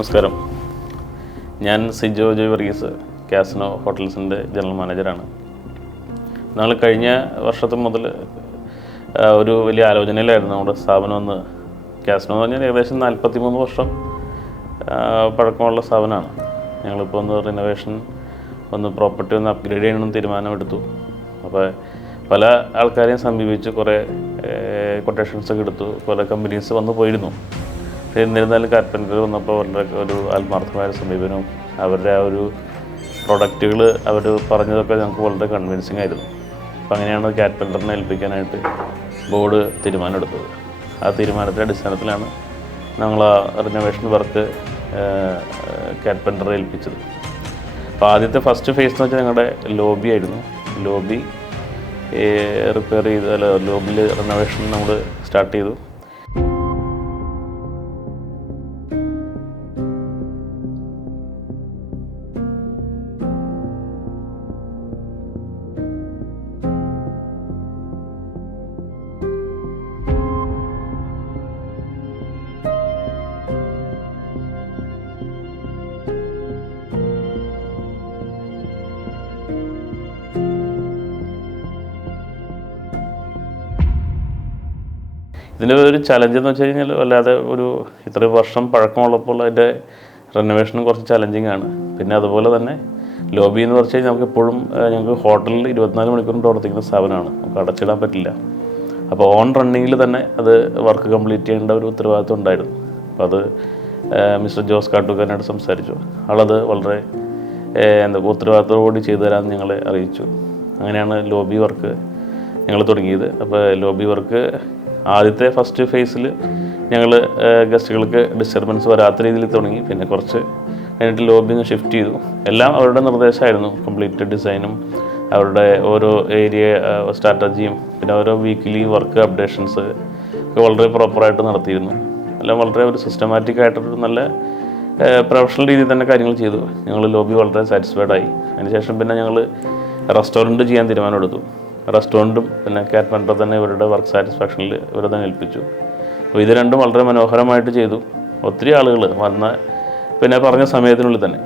നമസ്കാരം. ഞാൻ Sijo Joy Varghese, casino ഹോട്ടൽസിൻ്റെ general മാനേജറാണ്. ഞങ്ങൾ കഴിഞ്ഞ വർഷത്തെ മുതൽ ഒരു വലിയ ആലോചനയിലായിരുന്നു നമ്മുടെ സ്ഥാപനം ഒന്ന്. കാസിനോ എന്ന് പറഞ്ഞാൽ ഏകദേശം 43 വർഷം പഴക്കമുള്ള സ്ഥാപനമാണ്. ഞങ്ങളിപ്പോൾ ഒന്ന് റിനോവേഷൻ, ഒന്ന് പ്രോപ്പർട്ടി ഒന്ന് അപ്ഗ്രേഡ് ചെയ്യണമെന്ന് തീരുമാനമെടുത്തു. അപ്പോൾ പല ആൾക്കാരെയും സമീപിച്ച് കുറേ കൊട്ടേഷൻസൊക്കെ എടുത്തു. കുറേ കമ്പനീസ് വന്നു പോയിരുന്നു. പക്ഷേ എന്നിരുന്നാലും കാർപ്പൻ്റർ വന്നപ്പോൾ അവരുടെ ഒരു ആത്മാർത്ഥമായ സമീപനവും അവരുടെ ആ ഒരു പ്രൊഡക്റ്റുകൾ അവർ പറഞ്ഞതൊക്കെ ഞങ്ങൾക്ക് വളരെ കൺവിൻസിങ് ആയിരുന്നു. അപ്പോൾ അങ്ങനെയാണ് കാർപ്പൻ്ററിനെ ഏൽപ്പിക്കാനായിട്ട് ബോർഡ് തീരുമാനമെടുത്തത്. ആ തീരുമാനത്തിൻ്റെ അടിസ്ഥാനത്തിലാണ് ഞങ്ങൾ ആ റിനോവേഷൻ വർക്ക് കാർപ്പൻ്ററെ ഏൽപ്പിച്ചത്. അപ്പോൾ ആദ്യത്തെ ഫസ്റ്റ് ഫേസ് എന്ന് വെച്ചാൽ ഞങ്ങളുടെ ലോബി ആയിരുന്നു. ലോബി റിപ്പയർ ചെയ്ത് ലോബിയിൽ റിനോവേഷൻ നമ്മൾ സ്റ്റാർട്ട് ചെയ്തു. ഇതിൻ്റെ ഒരു ചലഞ്ച് എന്ന് വെച്ച് കഴിഞ്ഞാൽ വല്ലാതെ ഒരു ഇത്രയും വർഷം പഴക്കമുള്ളപ്പോൾ അതിൻ്റെ റെനോവേഷനും കുറച്ച് ചലഞ്ചിങ് ആണ്. പിന്നെ അതുപോലെ തന്നെ ലോബി എന്ന് പറഞ്ഞു കഴിഞ്ഞാൽ നമുക്ക് എപ്പോഴും ഞങ്ങൾക്ക് ഹോട്ടലിൽ 24 മണിക്കൂറും പ്രവർത്തിക്കുന്ന സ്ഥാപനമാണ്. നമുക്ക് അടച്ചിടാൻ പറ്റില്ല. അപ്പോൾ ഓൺ റണ്ണിങ്ങിൽ തന്നെ അത് വർക്ക് കംപ്ലീറ്റ് ചെയ്യേണ്ട ഒരു ഉത്തരവാദിത്വം ഉണ്ടായിരുന്നു. അപ്പോൾ അത് മിസ്റ്റർ ജോസ് കാട്ടുകാരനായിട്ട് സംസാരിച്ചു. ആളത് വളരെ ഉത്തരവാദിത്തോടുകൂടി ചെയ്തു തരാമെന്ന് ഞങ്ങളെ അറിയിച്ചു. അങ്ങനെയാണ് ലോബി വർക്ക് ഞങ്ങൾ തുടങ്ങിയത്. അപ്പോൾ ലോബി വർക്ക് ആദ്യത്തെ ഫസ്റ്റ് ഫേസിൽ ഞങ്ങൾ ഗസ്റ്റുകൾക്ക് ഡിസ്റ്റർബൻസ് വരാത്ത രീതിയിൽ തുടങ്ങി. പിന്നെ കുറച്ച് കഴിഞ്ഞിട്ട് ലോബിന്ന് ഷിഫ്റ്റ് ചെയ്തു. എല്ലാം അവരുടെ നിർദ്ദേശമായിരുന്നു. കംപ്ലീറ്റ് ഡിസൈനും അവരുടെ ഓരോ ഏരിയ സ്ട്രാറ്റജിയും പിന്നെ ഓരോ വീക്കിലി വർക്ക് അപ്ഡേഷൻസ് ഒക്കെ വളരെ പ്രോപ്പറായിട്ട് നടത്തിയിരുന്നു. എല്ലാം വളരെ ഒരു സിസ്റ്റമാറ്റിക് ആയിട്ടൊരു നല്ല പ്രൊഫഷണൽ രീതിയിൽ തന്നെ കാര്യങ്ങൾ ചെയ്തു. ഞങ്ങൾ ലോബി വളരെ സാറ്റിസ്ഫൈഡ് ആയി. അതിനുശേഷം പിന്നെ ഞങ്ങൾ റെസ്റ്റോറൻറ്റ് ചെയ്യാൻ തീരുമാനമെടുത്തു. റെസ്റ്റോറൻറ്റും പിന്നെ കാർപ്പൻ്റർ തന്നെ ഇവരുടെ വർക്ക് സാറ്റിസ്ഫാക്ഷനിൽ ഇവരെ തന്നെ ഏൽപ്പിച്ചു. അപ്പോൾ ഇത് രണ്ടും വളരെ മനോഹരമായിട്ട് ചെയ്തു. ഒത്തിരി ആളുകൾ വന്ന പിന്നെ പറഞ്ഞ സമയത്തിനുള്ളിൽ തന്നെ,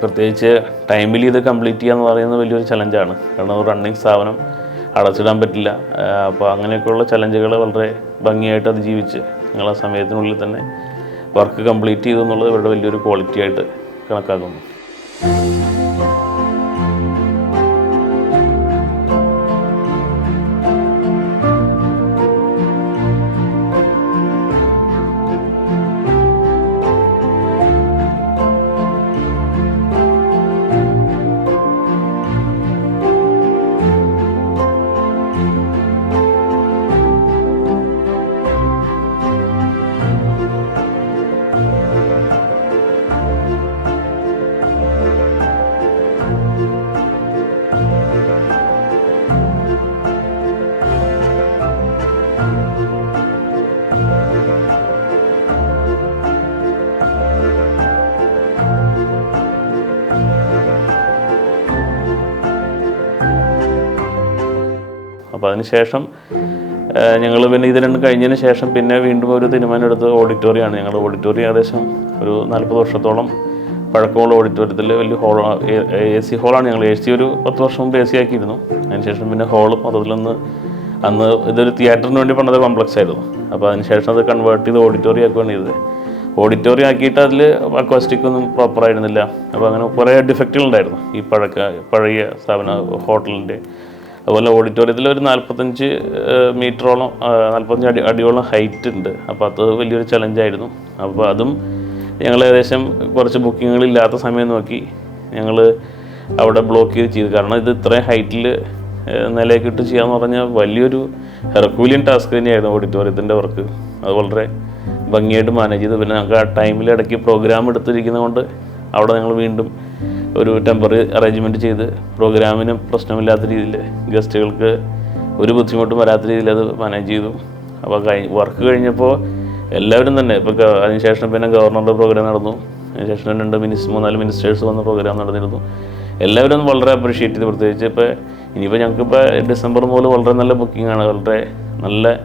പ്രത്യേകിച്ച് ടൈമിൽ ഇത് കംപ്ലീറ്റ് ചെയ്യുക എന്ന് പറയുന്നത് വലിയൊരു ചലഞ്ചാണ്. കാരണം ഒരു റണ്ണിങ് സ്ഥാപനം അടച്ചിടാൻ പറ്റില്ല. അപ്പോൾ അങ്ങനെയൊക്കെയുള്ള ചലഞ്ചുകൾ വളരെ ഭംഗിയായിട്ട് അതിജീവിച്ച് ഞങ്ങൾ ആ സമയത്തിനുള്ളിൽ തന്നെ വർക്ക് കംപ്ലീറ്റ് ചെയ്തു എന്നുള്ളത് ഇവരുടെ വലിയൊരു ക്വാളിറ്റി ആയിട്ട് കണക്കാക്കുന്നു. അപ്പോൾ അതിനുശേഷം ഞങ്ങൾ പിന്നെ ഇത് രണ്ടും കഴിഞ്ഞതിന് ശേഷം പിന്നെ വീണ്ടും ഒരു തീരുമാനം എടുത്ത് ഓഡിറ്റോറിയമാണ്. ഞങ്ങളുടെ ഓഡിറ്റോറിയം ഏകദേശം ഒരു 40 വർഷത്തോളം പഴക്കമുള്ള ഓഡിറ്റോറിയത്തിൽ വലിയ ഹോൾ, AC ഹോളാണ്. ഞങ്ങൾ AC ഒരു 10 വർഷം മുമ്പ് AC ആക്കിയിരുന്നു. അതിനുശേഷം പിന്നെ ഹോളും അന്ന് ഇതൊരു തിയേറ്ററിന് വേണ്ടി പണിത കോംപ്ലക്സ് ആയിരുന്നു. അപ്പോൾ അതിനുശേഷം അത് കൺവേർട്ട് ചെയ്ത് ഓഡിറ്റോറിയം ആക്കുകയാണ് ചെയ്തത്. ഓഡിറ്റോറിയം ആക്കിയിട്ട് അതിൽ അക്വാസ്റ്റിക് ഒന്നും പ്രോപ്പറായിരുന്നില്ല. അപ്പോൾ അങ്ങനെ കുറേ ഡിഫക്റ്റുകളുണ്ടായിരുന്നു ഈ പഴയ സ്ഥാപന ഹോട്ടലിൻ്റെ. അതുപോലെ ഓഡിറ്റോറിയത്തിൽ ഒരു 45 മീറ്ററോളം 45 അടിയോളം ഹൈറ്റ് ഉണ്ട്. അപ്പോൾ അത് വലിയൊരു ചലഞ്ചായിരുന്നു. അപ്പോൾ അതും ഞങ്ങൾ ഏകദേശം കുറച്ച് ബുക്കിങ്ങുകളില്ലാത്ത സമയം നോക്കി ഞങ്ങൾ അവിടെ ബ്ലോക്ക് ചെയ്തു. കാരണം ഇത് ഇത്രയും ഹൈറ്റിൽ നിലയ്ക്കിട്ട് ചെയ്യാമെന്ന് പറഞ്ഞാൽ വലിയൊരു ഹെർക്കൂലിയൻ ടാസ്ക് തന്നെയായിരുന്നു ഓഡിറ്റോറിയത്തിൻ്റെ വർക്ക്. അത് വളരെ ഭംഗിയായിട്ട് മാനേജ് ചെയ്തു. പിന്നെ ഞങ്ങൾക്ക് ആ ടൈമിൽ ഇടയ്ക്ക് പ്രോഗ്രാം എടുത്തിരിക്കുന്നതുകൊണ്ട് അവിടെ ഞങ്ങൾ വീണ്ടും ഒരു ടെമ്പററി അറേഞ്ച്മെൻറ്റ് ചെയ്ത് പ്രോഗ്രാമിന് പ്രശ്നമില്ലാത്ത രീതിയിൽ ഗസ്റ്റുകൾക്ക് ഒരു ബുദ്ധിമുട്ടും വരാത്ത രീതിയിൽ അത് മാനേജ് ചെയ്തു. അപ്പോൾ വർക്ക് കഴിഞ്ഞപ്പോൾ എല്ലാവരും തന്നെ ഇപ്പോൾ അതിനുശേഷം പിന്നെ ഗവർണറുടെ പ്രോഗ്രാം നടന്നു. അതിനുശേഷം 3-4 മിനിസ്റ്റേഴ്സ് വന്ന പ്രോഗ്രാം നടന്നിരുന്നു. എല്ലാവരും വളരെ അപ്രീഷിയേറ്റ് ചെയ്ത്. പ്രത്യേകിച്ച് ഇനിയിപ്പോൾ ഞങ്ങൾക്കിപ്പോൾ ഡിസംബർ മുതൽ വളരെ നല്ല ബുക്കിംഗാണ്. വളരെ നല്ല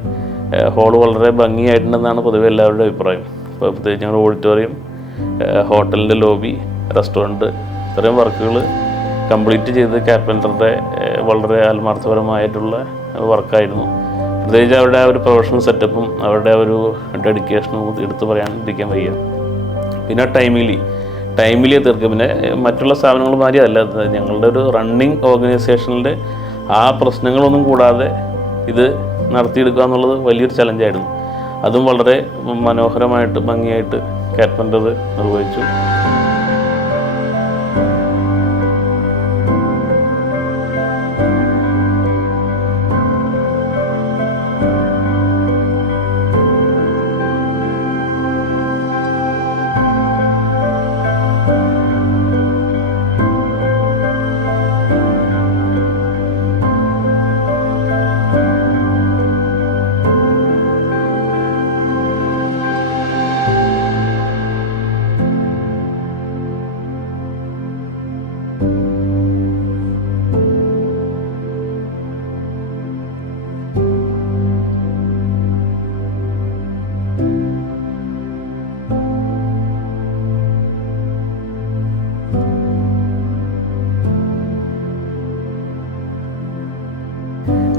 ഹോള് വളരെ ഭംഗിയായിട്ടുണ്ടെന്നാണ് പൊതുവെ എല്ലാവരുടെ അഭിപ്രായം. ഇപ്പോൾ പ്രത്യേകിച്ച് ഞങ്ങളുടെ ഓഡിറ്റോറിയം ഹോട്ടലിൻ്റെ ലോബി, റെസ്റ്റോറൻറ്റ്, ഇത്രയും വർക്കുകൾ കംപ്ലീറ്റ് ചെയ്ത് കാർപ്പൻ്ററുടെ വളരെ ആത്മാർത്ഥപരമായിട്ടുള്ള വർക്കായിരുന്നു. പ്രത്യേകിച്ച് അവരുടെ ആ ഒരു പ്രൊഫഷണൽ സെറ്റപ്പും അവരുടെ ആ ഒരു ഡെഡിക്കേഷനും എടുത്തു പറയാണ്ടിരിക്കാൻ വയ്യ. പിന്നെ ടൈമിലി തീർക്കും. പിന്നെ മറ്റുള്ള സ്ഥാപനങ്ങൾ മാതിരി അല്ല, ഞങ്ങളുടെ ഒരു റണ്ണിങ് ഓർഗനൈസേഷനിലെ ആ പ്രശ്നങ്ങളൊന്നും കൂടാതെ ഇത് നടത്തിയെടുക്കുക എന്നുള്ളത് വലിയൊരു ചലഞ്ചായിരുന്നു. അതും വളരെ മനോഹരമായിട്ട് ഭംഗിയായിട്ട് കാർപ്പൻ്റർ നിർവഹിച്ചു.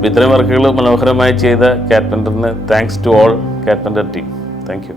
ഇത്രയും വർക്കുകൾ മനോഹരമായി ചെയ്ത കാർപ്പൻ്ററിന് thanks to all carpenter team. Thank U.